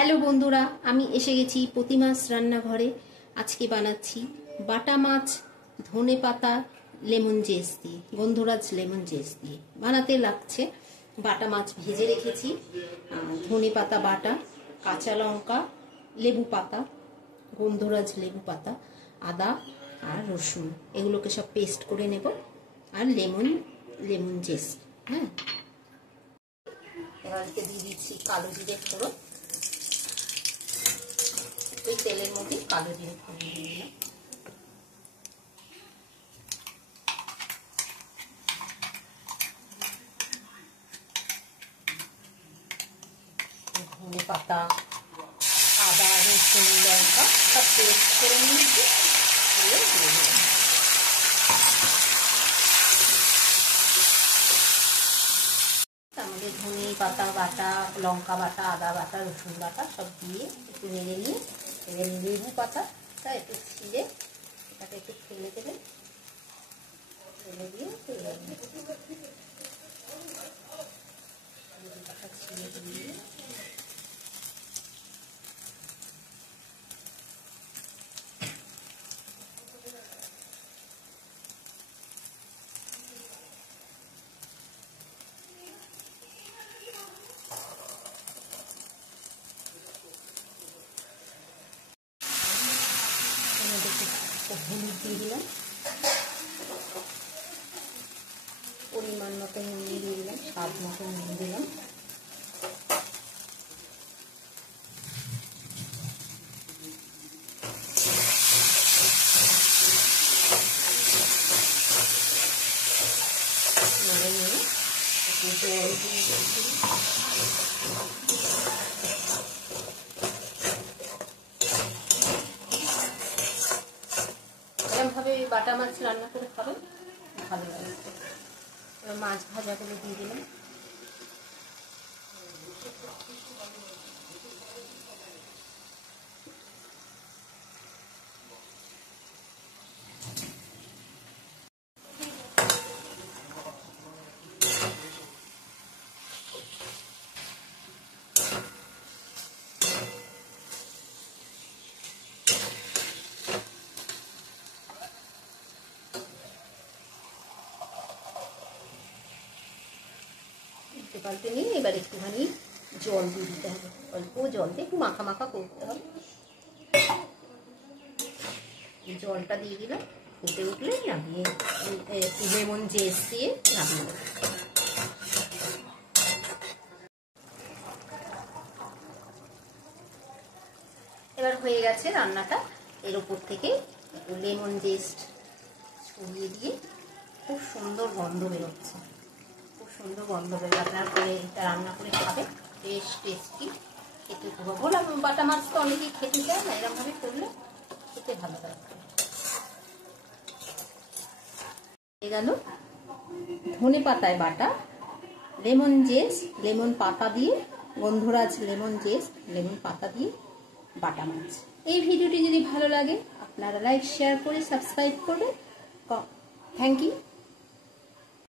Hello বন্ধুরা, আমি এসে গেছি প্রতিমাস রান্নাঘরে। আজকে বানাচ্ছি বাটা মাছ ধনে পাতা লেমন জেস দিয়ে, গন্ধরাজ লেমন জেস দিয়ে বানাতে লাগছে। বাটা মাছ ভেজে রেখেছি, ধনে পাতা বাটা, কাঁচা লঙ্কা, লেবু পাতা, গন্ধরাজ লেবু পাতা, আদা আর রসুন, এগুলোকে সব পেস্ট করে নেব। আর লেমন জেস। হ্যাঁ, এবারকে দিয়ে দিচ্ছি কালো জিরে ফোড়ন। ওই তেলের মধ্যে কালো জিরে ফোড়ন দিয়ে দিলাম। ধনে পাতা, আদা, রসুন, লঙ্কা সব পেস্ট করে নিয়েছি, দিয়ে দিলাম। আমাদের ধনে পাতা বাটা, লঙ্কা বাটা, আদা বাটা, রসুন বাটা সব দিয়ে একটু নেড়ে নিয়ে এবার লেবু পাতাটা একটু ছিঁড়ে এটাকে একটু ফেলে দেবেন, ফেলে দিয়ে লেবু পাতা ছিঁড়ে দিয়ে হলুদ দিয়ে দিলাম, পরিমাণ মতো নুন দিয়ে দিলাম, স্বাদ মতো নুন দিলাম। নাড়ে নিয়ে একটু জল দিয়ে এরকমভাবে বাটা মাছ রান্না করে খাবেন, ভালো লাগে। মাছ ভাজাগুলো দিয়ে দিলাম। পাল্টে নিয়ে এবার একটুখানি জল দিয়ে দিতে হবে, অল্প জল দিয়ে একটু মাখা মাখা করতে হবে। জলটা দিয়ে দিলাম, ফুটে উঠলে নামিয়ে লেমন জেস দিয়ে নামিয়ে দেবো। এবার হয়ে গেছে রান্নাটা। এর উপর থেকে একটু লেমন জেস ছড়িয়ে দিয়ে খুব সুন্দর গন্ধ বেরোচ্ছে, খুব সুন্দর গন্ধ বেরোবে। আপনারা করে এটা রান্না করে খাবে, বেশ টেস্টি খেতে। বললাম বাটা মাছ তো অনেকেই খেতে চায় না, এরকমভাবে করলে খেতে ভালো লাগে। হয়ে গেল ধনে পাতায় বাটা লেমন জেস, লেমন পাতা দিয়ে, গন্ধরাজ লেমন জেস লেমন পাতা দিয়ে বাটা মাছ। এই ভিডিওটি যদি ভালো লাগে আপনারা লাইক শেয়ার করে সাবস্ক্রাইব করবেন। Thank you.